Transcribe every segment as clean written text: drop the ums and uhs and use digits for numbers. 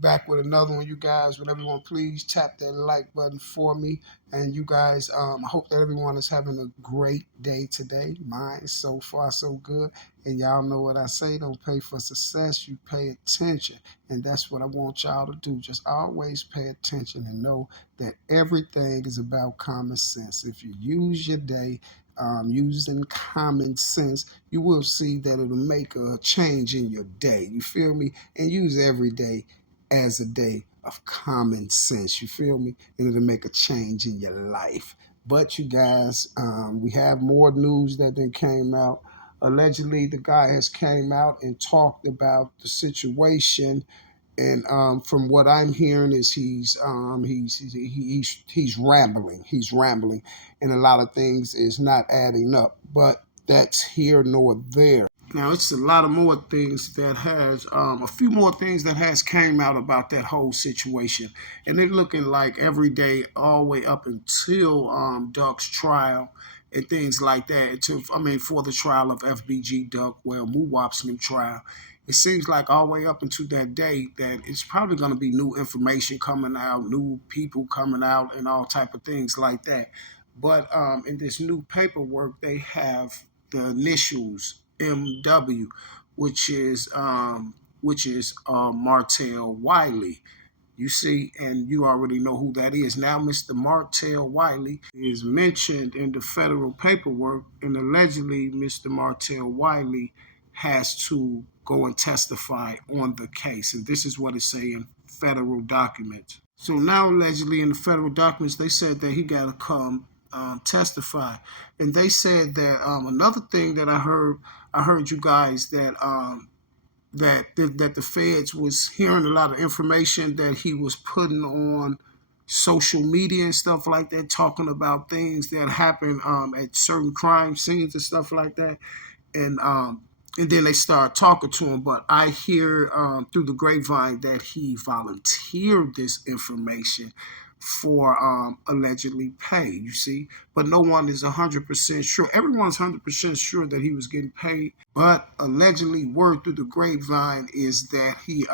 back with another one, you guys. Would everyone please tap that like button for me? And you guys, I hope that everyone is having a great day today. Mine so far so good. And y'all know what I say, don't pay for success, you pay attention. And that's what I want y'all to do. Just always pay attention and know that everything is about common sense. If you use your day using common sense, you will see that it'll make a change in your day. You feel me? And use every day as a day of common sense. You feel me? And it'll make a change in your life. But you guys, we have more news that then came out. Allegedly, the guy has came out and talked about the situation, and from what I'm hearing is he's rambling. He's rambling, and a lot of things is not adding up. But that's here nor there. Now it's a lot of more things that has a few more things that has came out about that whole situation, and they're looking like every day, all the way up until Duck's trial and things like that. Until for the trial of FBG Duck, well, Muwap's new trial. It seems like all the way up until that day that it's probably going to be new information coming out, new people coming out, and all type of things like that. But in this new paperwork, they have the initials MW, which is Martell Wiley. You see, and you already know who that is. Now, Mr. Martell Wiley is mentioned in the federal paperwork, and allegedly, Mr. Martell Wiley has to go and testify on the case. And this is what it's saying, federal documents. So now, allegedly, in the federal documents, they said that he got to come testify. And they said that another thing that I heard you guys that the feds was hearing a lot of information that he was putting on social media and stuff like that, talking about things that happen at certain crime scenes and stuff like that, and then they start talking to him. But I hear through the grapevine that he volunteered this information for allegedly paid, you see. But no one is 100% sure. Everyone's 100% sure that he was getting paid. But allegedly, word through the grapevine is that he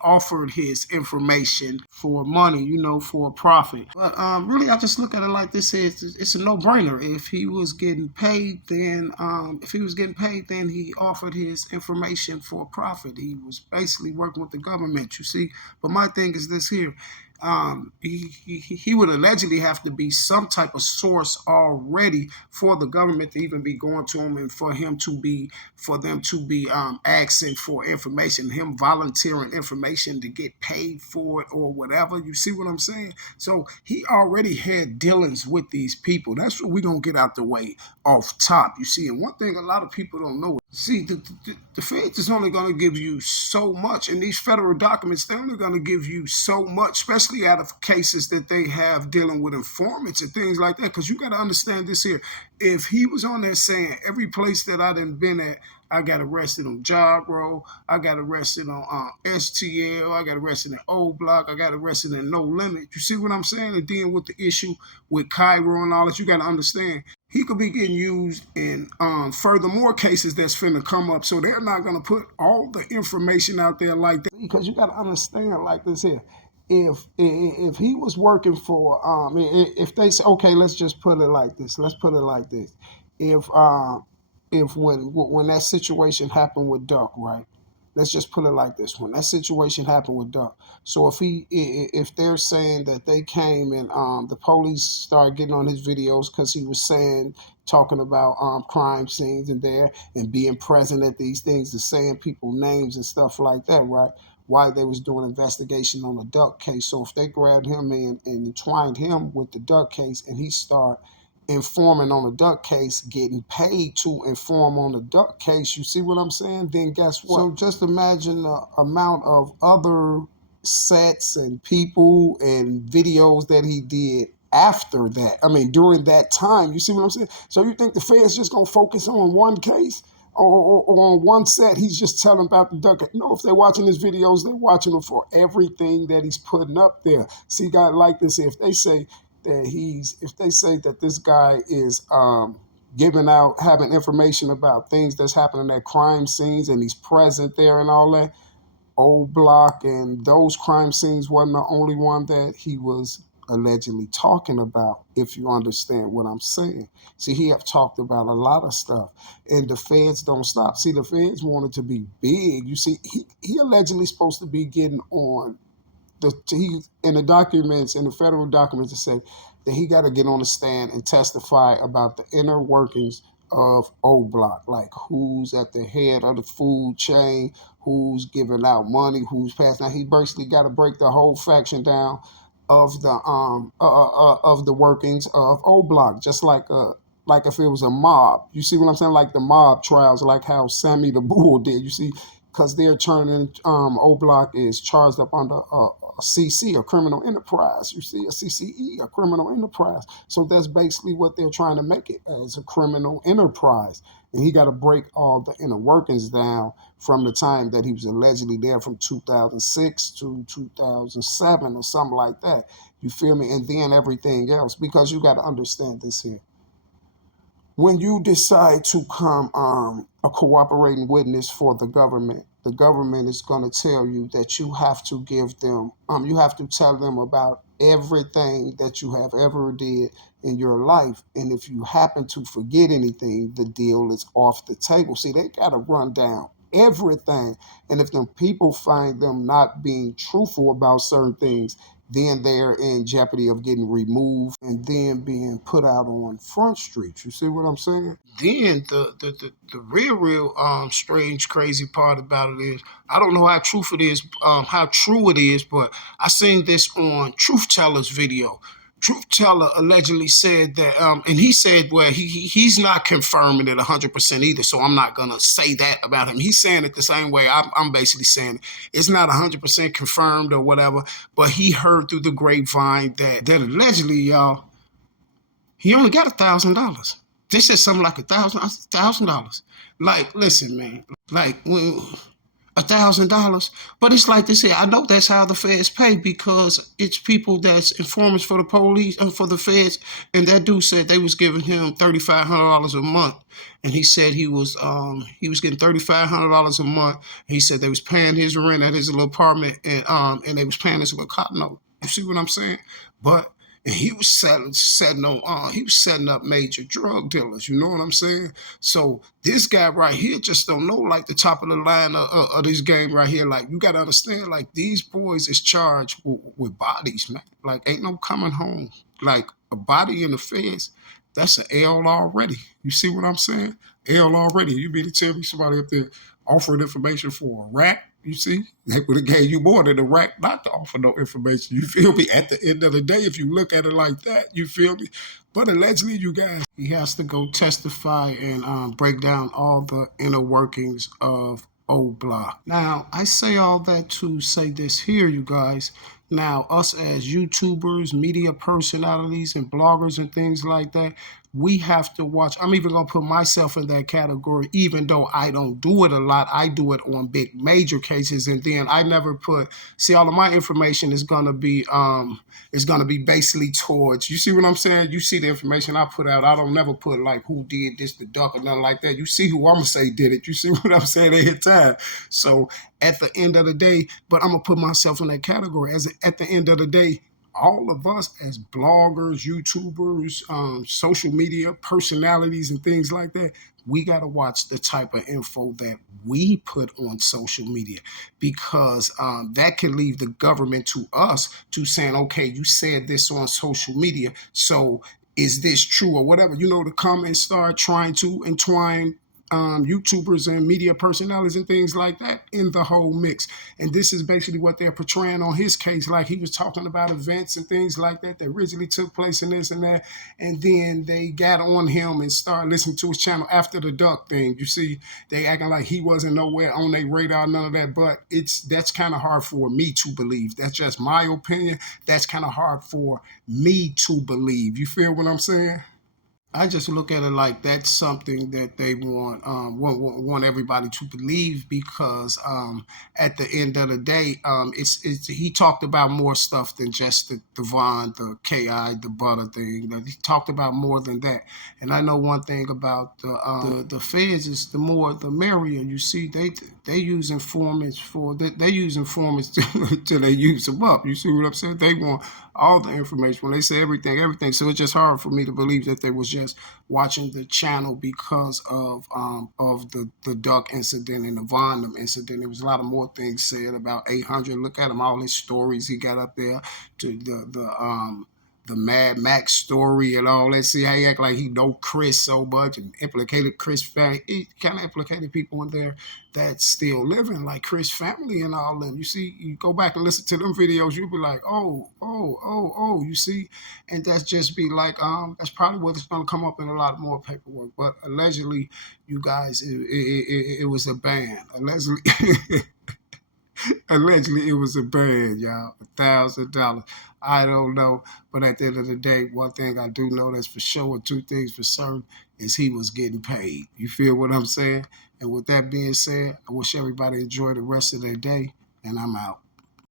offered his information for money, for a profit. But really, I just look at it like this: it's a no-brainer. If he was getting paid, then he offered his information for a profit. He was basically working with the government, you see. But my thing is this here: he would allegedly have to be some type of source already for the government to even be going to him, and for them to be asking for information, him volunteering information to get paid for it or whatever. You see what I'm saying? So he already had dealings with these people. That's what we're gonna get out the way off top. You see, and one thing a lot of people don't know. See, the feds is only going to give you so much, and these federal documents, they're only going to give you so much, especially out of cases that they have dealing with informants and things like that. Because you got to understand this here. If he was on there saying every place that I done been at, I got arrested on Job Road, I got arrested on STL, I got arrested in O Block, I got arrested in No Limit. You see what I'm saying? And then with the issue with Cairo and all that, you got to understand he could be getting used in furthermore cases that's finna come up. So they're not gonna put all the information out there like that, because you gotta understand like this here. If he was working for if they say, okay, let's just put it like this. Let's put it like this. If when that situation happened with Duck, right? Let's just put it like this: when that situation happened with Duck, so if they're saying that they came and the police started getting on his videos because he was talking about crime scenes and there and being present at these things and saying people names and stuff like that, right? While they was doing investigation on the Duck case. So if they grabbed him and entwined him with the Duck case, and he started informing on the Duck case, getting paid to inform on the Duck case, you see what I'm saying? Then guess what? So just imagine the amount of other sets and people and videos that he did after that. During that time. You see what I'm saying? So you think the feds just gonna focus on one case? Or on one set, he's just telling about the Duck. No, if they're watching his videos, they're watching him for everything that he's putting up there. See, guy like this, if they say that this guy is having information about things that's happening at crime scenes, and he's present there and all that, Old Block, and those crime scenes wasn't the only one that he was allegedly talking about, if you understand what I'm saying. See, he have talked about a lot of stuff, and the feds don't stop. See, the feds wanted to be big. You see, he allegedly supposed to be getting on he in the documents, in the federal documents, it said that he got to get on the stand and testify about the inner workings of O Block, like who's at the head of the food chain, who's giving out money, who's passing out. He basically got to break the whole faction down of the workings of O Block, just like if it was a mob. You see what I'm saying? Like the mob trials, like how Sammy the Bull did. You see, because they're turning O Block is charged up under a CC, a criminal enterprise. You see, a CCE, a criminal enterprise. So that's basically what they're trying to make it as, a criminal enterprise. And he got to break all the inner workings down from the time that he was allegedly there, from 2006 to 2007 or something like that. You feel me? And then everything else, because you got to understand this here. When you decide to come a cooperating witness for the government is going to tell you that you have to give them, you have to tell them about everything that you have ever did in your life. And if you happen to forget anything, the deal is off the table. See, they got to run down everything. And if the people find them not being truthful about certain things, then they're in jeopardy of getting removed and then being put out on Front Street. You see what I'm saying? Then the real strange, crazy part about it is, I don't know how true it is, but I seen this on Truth Teller's video. Truth Teller allegedly said that, and he said, well, he's not confirming it 100% either, so I'm not gonna say that about him. He's saying it the same way I'm basically saying it. It's not 100% confirmed or whatever, but he heard through the grapevine that allegedly, y'all, he only got $1,000. They said something like $1,000. Like, listen, man, like when $1,000. But it's like they say, I know that's how the feds pay, because it's people that's informants for the police and for the feds. And that dude said they was giving him $3,500 a month. And he said he was getting $3,500 a month. He said they was paying his rent at his little apartment, and they was paying his little cotton note. You see what I'm saying? But and he was setting up major drug dealers. You know what I'm saying? So this guy right here just don't know, like, the top of the line of this game right here. Like, you got to understand, like, these boys is charged with bodies, man. Like, ain't no coming home. Like, a body in the feds, that's an L already. You see what I'm saying? L already. You mean to tell me somebody up there offering information for a rat? You see, they would have gave you more than a rack not to offer no information. You feel me? At the end of the day, if you look at it like that, you feel me? But allegedly, you guys, he has to go testify and break down all the inner workings of O Block. Now, I say all that to say this here, you guys. Now, us as YouTubers, media personalities, and bloggers and things like that, we have to watch. I'm even going to put myself in that category, even though I don't do it a lot. I do it on big major cases, and then I never put, see, all of my information is going to be basically towards, you see what I'm saying? You see the information I put out. I don't never put like who did this, the duck, or nothing like that. You see who I'm going to say did it. You see what I'm saying every time. So at the end of the day, but I'm going to put myself in that category. At the end of the day, all of us as bloggers, YouTubers, social media personalities and things like that, we got to watch the type of info that we put on social media, because that can leave the government to us to saying, okay, you said this on social media, so is this true or whatever? You know, to come and start trying to entwine YouTubers and media personalities and things like that in the whole mix. And this is basically what they're portraying on his case. Like, he was talking about events and things like that originally took place in this and that. And then they got on him and started listening to his channel after the duck thing. You see, they acting like he wasn't nowhere on their radar, none of that. But that's kind of hard for me to believe. That's just my opinion. That's kind of hard for me to believe. You feel what I'm saying? I just look at it like that's something that they want everybody to believe, because at the end of the day, it's he talked about more stuff than just the Devon, the Ki, the butter thing. He talked about more than that. And I know one thing about the feds is the more the merrier. You see, They use informants they use informants till they use them up. You see what I'm saying? They want all the information. When they say everything. So it's just hard for me to believe that they was just watching the channel because of the duck incident and the Von incident. There was a lot of more things said about 800. Look at him, all his stories he got up there to the Mad Max story and all that. See how he act like he know Chris so much and implicated Chris family. He kind of implicated people in there that's still living, like Chris family and all them. You see, you go back and listen to them videos, you'll be like, oh, you see? And that's just be like, that's probably what is going to come up in a lot more paperwork. But allegedly, you guys, it was a ban. Allegedly. Allegedly, it was a band, y'all. $1,000. I don't know. But at the end of the day, one thing I do know that's for sure, and two things for certain, is he was getting paid. You feel what I'm saying? And with that being said, I wish everybody enjoy the rest of their day, and I'm out.